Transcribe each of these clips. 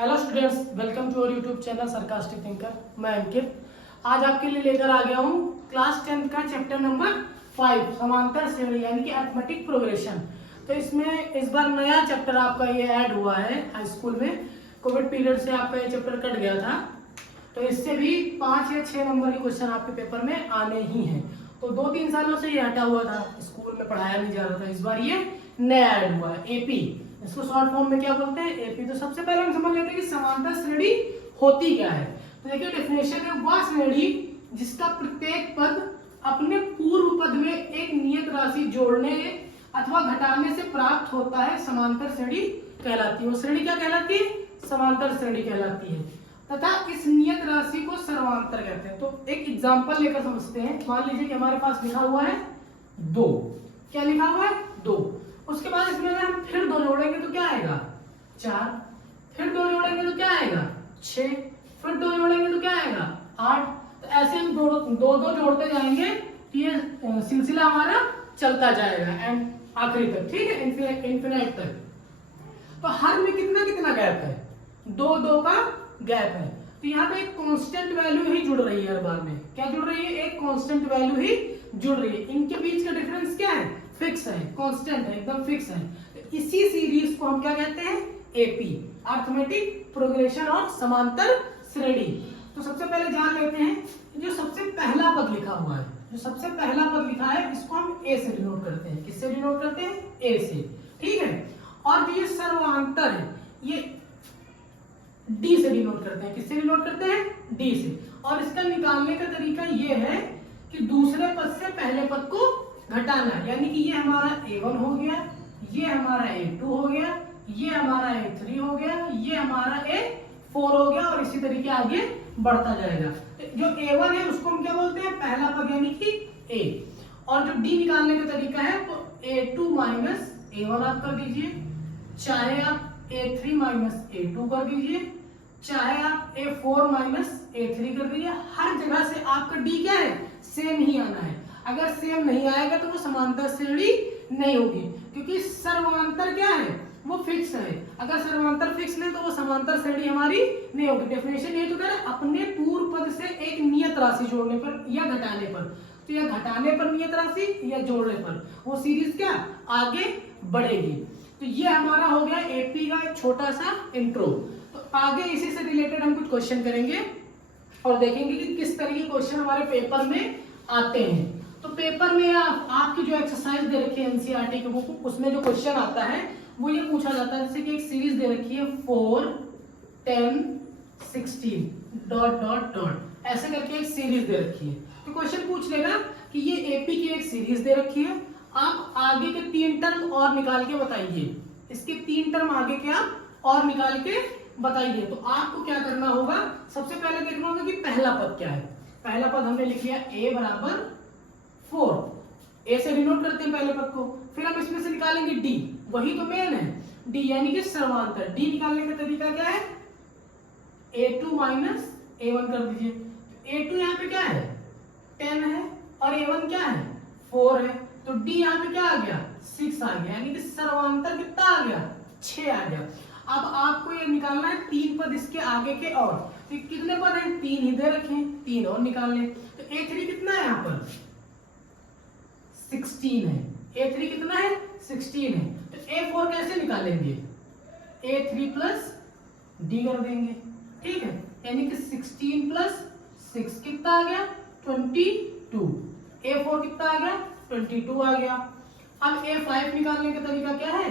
Hello students, welcome to our YouTube channel sarcastic thinker. मैं अंकित आज आपके लिए लेकर आ गया हूँ क्लास 10 का चैप्टर नंबर 5 समांतर श्रेणी यानी कि अरिथमेटिक प्रोग्रेशन। तो इसमें इस बार नया चैप्टर आपका ये ऐड हुआ है। हाई स्कूल में कोविड पीरियड से आपका ये चैप्टर कट गया था, तो इससे भी 5 या 6 नंबर के क्वेश्चन आपके पेपर में आने ही हैं। तो 2-3 सालों से ये हटा हुआ था, स्कूल में पढ़ाया नहीं जा रहा था। इस बार ये नया ऐड हुआ है एपी। इसको शॉर्ट फॉर्म में क्या बोलते हैं? एपी। तो सबसे पहले हम समझ लेते हैं कि समांतर श्रेणी होती क्या है। तो देखिए डेफिनेशन है, वह श्रेणी जिसका प्रत्येक पद अपने पूर्व पद में एक नियत राशि जोड़ने अथवा घटाने से प्राप्त होता है समांतर श्रेणी कहलाती है। वो श्रेणी क्या कहलाती है? समांतर श्रेणी कहलाती है। तथा इस नियत राशि को सर्वांतर कहते हैं। तो एक एग्जांपल लेकर समझते हैं। मान लीजिए कि हमारे पास लिखा हुआ है 2। क्या लिखा हुआ है? 2। उसके बाद इसमें अगर हम फिर 2 जोड़ेंगे तो क्या आएगा? 4। फिर 2 जोड़ेंगे तो क्या आएगा? 6। फिर 2 जोड़ेंगे तो क्या आएगा? 8। तो ऐसे हम दो जोड़ते जाएंगे तो ये सिलसिला हमारा चलता जाएगा एंड आखिरी तक, ठीक है, इन्फिनाइट तक। तो हर में कितना कितना गैप है? 2-2 का गैप है। तो यहाँ पे एक कांस्टेंट वैल्यू ही जुड़ रही है हर बार में। क्या जुड़ रही है? एक कांस्टेंट वैल्यू ही जुड़ रही है। इनके बीच का डिफरेंस क्या है? फिक्स है, कांस्टेंट है, एकदम फिक्स है। तो इसी सीरीज को हम क्या कहते हैं? एपी, अरिथमेटिक प्रोग्रेशन ऑफ समांतर श्रेणी। तो सबसे पहले जान लेते हैं जो सबसे पहला पद लिखा हुआ है। जो सबसे पहला पद लिखा है इसको हम ए से डिनोट करते हैं। किससे डिनोट करते हैं? ए से, ठीक है। और जो ये सर्वांतर है ये डी से डिनोट करते हैं। किससे डिनोट करते हैं? डी से। और इसका निकालने का तरीका ये है कि दूसरे पद से पहले पद को घटाना, यानी कि ये हमारा A1 हो गया, ये हमारा A2 हो गया, ये हमारा A3 हो गया, ये हमारा A4 हो गया, और इसी तरीके आगे बढ़ता जाएगा। तो जो A1 है उसको हम क्या बोलते हैं? पहला पद यानी कि A। और जो D निकालने का तरीका है तो A2 माइनस A1 आप कर दीजिए, चाहे आप A3 माइनस A2 कर दीजिए, चाहे आप A4 माइनस A3 कर दीजिए। हर जगह से आपका D क्या है? सेम ही आना है। अगर सेम नहीं आएगा तो वो समांतर श्रेणी नहीं होगी, क्योंकि सर्वांतर क्या है? वो फिक्स है। अगर सर्वांतर फिक्स नहीं तो वो समांतर श्रेणी हमारी नहीं होगी। डेफिनेशन ये तो कह रहा है अपने पूर्व पद से एक नियत राशि जोड़ने पर या घटाने पर। तो या घटाने पर नियत राशि या जोड़ने पर वो सीरीज क्या आगे बढ़ेगी। तो ये हमारा हो गया एपी का एक छोटा सा इंट्रो। तो आगे इसी से रिलेटेड हम कुछ क्वेश्चन करेंगे और देखेंगे कि किस तरह के क्वेश्चन हमारे पेपर में आते हैं। तो पेपर में आपकी जो एक्सरसाइज दे रखी है एनसीईआरटी की बुक, उसमें जो क्वेश्चन आता है वो ये पूछा जाता है, जैसे कि एक सीरीज दे रखी है 4, 10, 16 डॉट डॉट डॉट, ऐसे करके एक सीरीज दे रखी है। तो क्वेश्चन पूछ लेगा कि ये एपी की एक सीरीज दे रखी है, आप आगे के 3 टर्म और निकाल के बताइए। इसके 3 टर्म आगे के आप और निकाल के बताइए। तो आपको क्या करना होगा? सबसे पहले देखना होगा कि पहला पद क्या है। पहला पद हमने लिख लिया a बराबर 4। ए से डिनोट करते हैं पहले पद को। फिर हम इसमें से निकालेंगे डी, वही तो मेन है, डी यानी कि सर्वांतर। डी निकालने का तरीका क्या है? A2 माइनस A1 कर दीजिए। A2 यहाँ पे क्या है? 10 है, और A1 क्या है? 4 है। तो D यहाँ पे क्या आ गया? 6 आ गया, यानी कि सर्वांतर कितना आ गया? 6 आ गया। अब आपको ये निकालना है 3 पद इसके आगे के और। तो कितने पद हैं? 3 ही दे रखे हैं, 3 और निकाल लें। तो A3 कितना है यहाँ पर? 16 है। A3 कितना है? 16 है। तो A4 कैसे निकालेंगे? A3 प्लस D कर देंगे, ठीक है, यानी कि 16 प्लस 6 कितना आ गया? 22। A4 कितना आ गया? 22 आ गया। अब A5 निकालने का तरीका क्या है?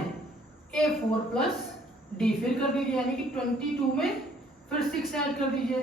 A4 प्लस D फिर कर दीजिए, यानी कि 22 में फिर 6 ऐड कर दीजिए,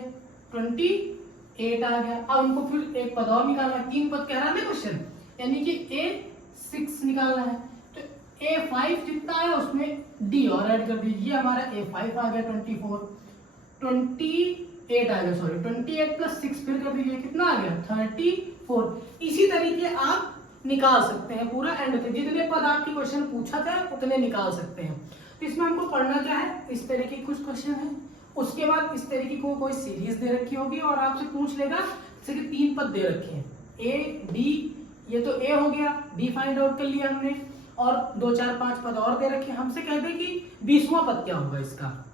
28 आ गया। अब उनको फिर एक पद और निकालना है, 3 पद कह रहा है क्वेश्चन, यानी कि A6 निकालना है। तो A5 जितना है उसमें D और ऐड कर दीजिए, हमारा A5 आ गया 28 आ गया, सॉरी 28 प्लस 6 फिर कर दीजिए, कितना आ गया? 34। इसी तरीके आप निकाल सकते हैं पूरा एंड तक। जितने पद आपकी क्वेश्चन पूछा था उतने निकाल सकते हैं। तो इसमें हमको पढ़ना क्या है? इस तरह के कुछ क्वेश्चन है, उसके बाद इस तरीके को कोई सीरीज दे रखी होगी और आपसे पूछ लेगा, जैसे कि 3 पद दे रखे हैं A, D, ये तो A हो गया, D फाइंड आउट कर लिया हमने, और 2, 4, 5 पद और दे रखे। हमसे कहते हैं कि 20वां पद क्या होगा इसका।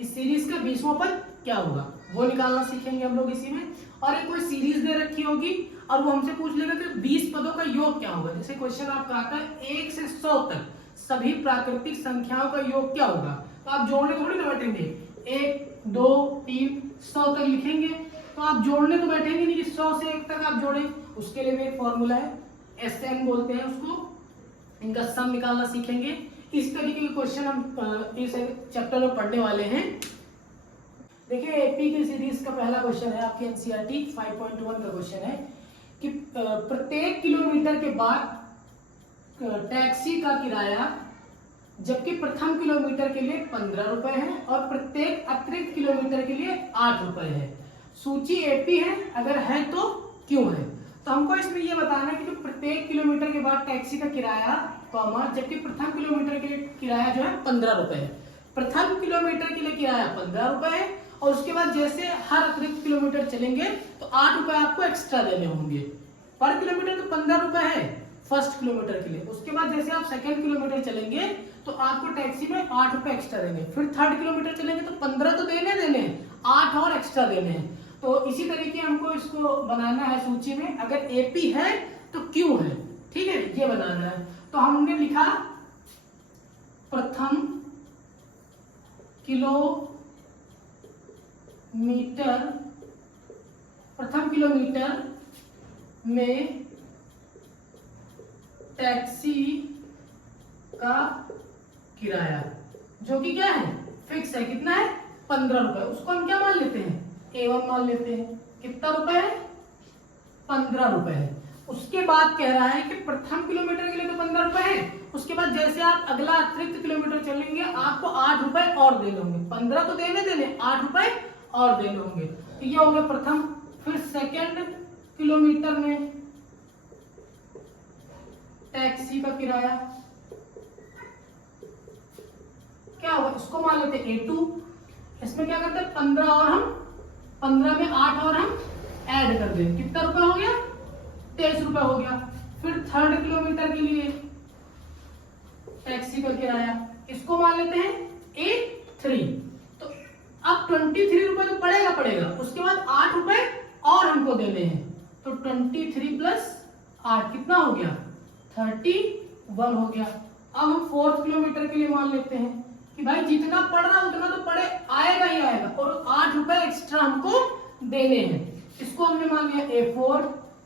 इस सीरीज का 20वां पद क्या होगा वो निकालना सीखेंगे हम लोग इसी में। और एक कोई सीरीज दे रखी होगी और वो हमसे पूछ लेगा कि 20 पदों का योग क्या होगा। जैसे क्वेश्चन आपका आता है 1 से 100 तक सभी प्राकृतिक संख्याओं का योग क्या होगा, तो आप जोड़ने थोड़ी ना बैठेंगे 1 2 3 100 तक लिखेंगे, तो आप जोड़ने तो बैठेंगे नहीं कि 100 से 1 तक आप जोड़ें। उसके लिए भी एक फॉर्मूला है, SN बोलते हैं उसको, इनका सम निकालना सीखेंगे। इस तरीके के क्वेश्चन हम इस चैप्टर में पढ़ने वाले हैं। देखिए एपी की सीरीज का पहला क्वेश्चन है आपके एनसीईआरटी 5.1 का क्वेश्चन है कि प्रत्येक किलोमीटर के बाद टैक्सी का किराया जबकि प्रथम किलोमीटर के लिए 15 रुपए है और प्रत्येक अतिरिक्त किलोमीटर के लिए 8 रुपए है। सूची एपी है, अगर है तो क्यों है। तो हमको इसमें यह बताना है कि जो प्रत्येक किलोमीटर के बाद टैक्सी का किराया कॉमा जबकि प्रथम किलोमीटर के लिए किराया जो है 15 रुपए है। प्रथम किलोमीटर के लिए किराया 15 रुपए है और उसके बाद जैसे हर अतिरिक्त किलोमीटर चलेंगे तो 8 रुपए आपको एक्स्ट्रा देने होंगे। पर किलोमीटर तो 15 रुपए है फर्स्ट किलोमीटर के लिए, उसके बाद जैसे आप सेकंड किलोमीटर चलेंगे तो आपको टैक्सी में 8 रुपए एक्स्ट्रा देंगे। फिर थर्ड किलोमीटर चलेंगे तो 15 तो देने हैं, 8 और एक्स्ट्रा देने हैं। तो इसी तरीके हमको इसको बनाना है सूची में, अगर एपी है तो क्यों है, ठीक है, ये बनाना है। तो हमने लिखा प्रथम किलोमीटर में टैक्सी का किराया जो कि क्या है फिक्स है, कितना है 15 रुपए, उसको हम क्या मान लेते हैं A1 मान लेते हैं। कितना रुपए है 15 रुपए है। उसके बाद कह रहा है कि प्रथम किलोमीटर के लिए तो 15 रुपए है, उसके बाद जैसे आप अगला अतिरिक्त किलोमीटर चलेंगे आपको 8 रुपए और देने होंगे। 15 तो देने 8 रुपए और देने होंगे। तो ये हो गया प्रथम। फिर सेकंड किलोमीटर में टैक्सी का किराया क्या होगा, इसको मान लेते हैं A2। इसमें क्या करते हैं 15 और हम 15 में 8 और हम ऐड कर दें, कितना रुपए हो गया 23 रुपए हो गया। फिर थर्ड किलोमीटर के लिए टैक्सी का किराया इसको मान लेते हैं A3। तो अब 23 रुपए तो पड़ेगा, उसके बाद 8 रुपए और हमको देने हैं, तो 23 प्लस 8 कितना हो गया 31 हो गया। अब हम फोर्थ किलोमीटर के लिए मान लेते हैं कि भाई जितना पड़ रहा उतना तो पड़े आएगा ही आएगा और 8 रुपए एक्स्ट्रा हमको देने हैं। इसको हमने मान लिया A4।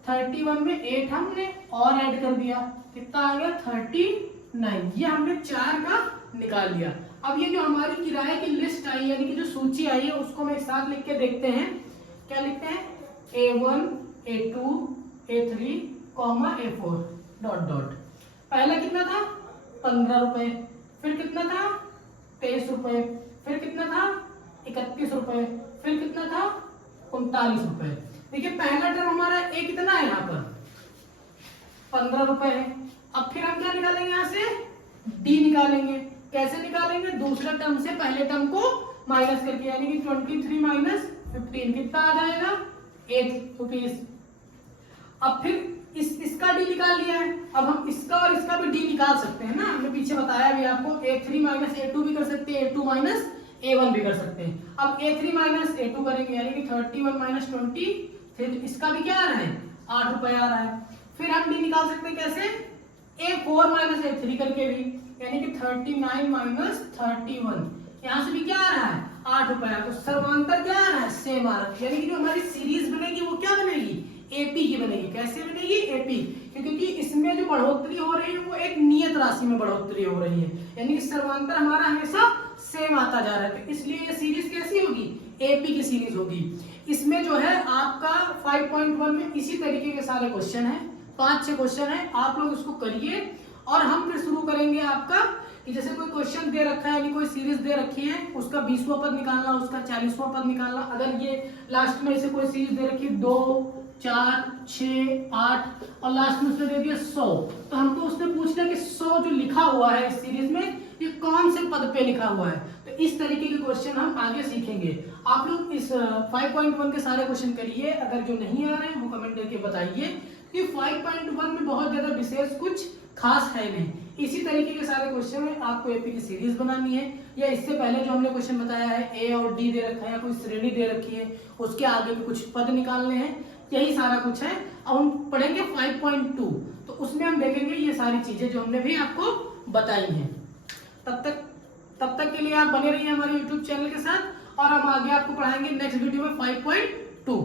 31 में 8 हमने और ऐड कर दिया, कितना आ गया 39। ये हमने 4 का निकाल लिया। अब ये जो हमारी किराए की लिस्ट आई यानी कि जो सूची आई है उसको मैं एक साथ लिख के देखते हैं। क्या लिखते हैं A1 A2 A3 A4 dot. पहला कितना था 15 रुपए, फिर कितना था 23 रुपए, फिर कितना था 31 रुपए, फिर कितना था 39 रुपए। देखिए पहला टर्म हमारा ए कितना है यहाँ पर 15 रुपए है। अब फिर हम क्या निकालेंगे यहाँ से डी निकालेंगे। कैसे निकालेंगे, दूसरे टर्म से पहले टर्म को माइनस करके, यानी कि 23 माइनस 15 कितना आ जाएगा 8 रुपीज। अब फिर इसका डी निकाल लिया है, अब हम इसका और इसका भी डी निकाल सकते हैं ना, हमने पीछे बताया भी आपको A3 माइनस A2 भी कर सकते हैं, A2 माइनस A1 भी कर सकते हैं। अब A3 माइनस A2 करेंगे यानी कि 31 माइनस 20, फिर इसका भी क्या आ रहा है 8 रुपए आ रहा है। फिर हम डी निकाल सकते हैं कैसे A4 माइनस A3 करके भी, यानी कि 39 माइनस 31, यहाँ से भी क्या आ रहा है 8 रुपए। तो सर्वांतर क्या आ रहा है सेम आ रहा है, यानी कि जो हमारी सीरीज बनेगी वो क्या बनेगी एपी की बनेगी। कैसे बनेगी एपी, क्योंकि इसमें जो बढ़ोतरी हो रही है वो एक नियत राशि में बढ़ोतरी हो रही है, यानी कि सर्वांतर हमारा हमेशा सेम आता जा रहा है। तो इसलिए ये सीरीज कैसी होगी एपी की सीरीज होगी। इसमें जो है आपका 5.1 में इसी तरीके के सारे क्वेश्चन है, 5-6 क्वेश्चन है, आप लोग इसको करिए और हम फिर शुरू करेंगे आपका कि जैसे कोई क्वेश्चन दे रखा है यानी कोई सीरीज दे रखी है उसका 20वां पद निकालना, उसका 40वां पद निकालना। अगर ये लास्ट में ऐसे कोई सीरीज दे रखी 2 4 6 8 और लास्ट में उसने दे दिया 100, तो हमको उसने पूछ लिया कि 100 जो लिखा हुआ है इस सीरीज में ये कौन से पद पे लिखा हुआ है। तो इस तरीके के क्वेश्चन हम आगे सीखेंगे। आप लोग इस 5.1 के सारे क्वेश्चन करिए, अगर जो नहीं आ रहे हैं वो कमेंट करके बताइए। कि 5.1 में बहुत ज्यादा विशेष कुछ खास है नहीं। इसी तरीके के सारे क्वेश्चन में आपको एपी की सीरीज बनानी है, या इससे पहले जो हमने क्वेश्चन बताया है ए और डी दे रखा है या कोई श्रेणी दे रखी है, उसके आगे भी कुछ पद निकालने हैं, यही सारा कुछ है। अब हम पढ़ेंगे 5.2, तो उसमें हम देखेंगे ये सारी चीजें जो हमने भी आपको बताई हैं। तब तक के लिए आप बने रहिए हमारे YouTube चैनल के साथ, और हम आगे आपको पढ़ाएंगे नेक्स्ट वीडियो में 5.2।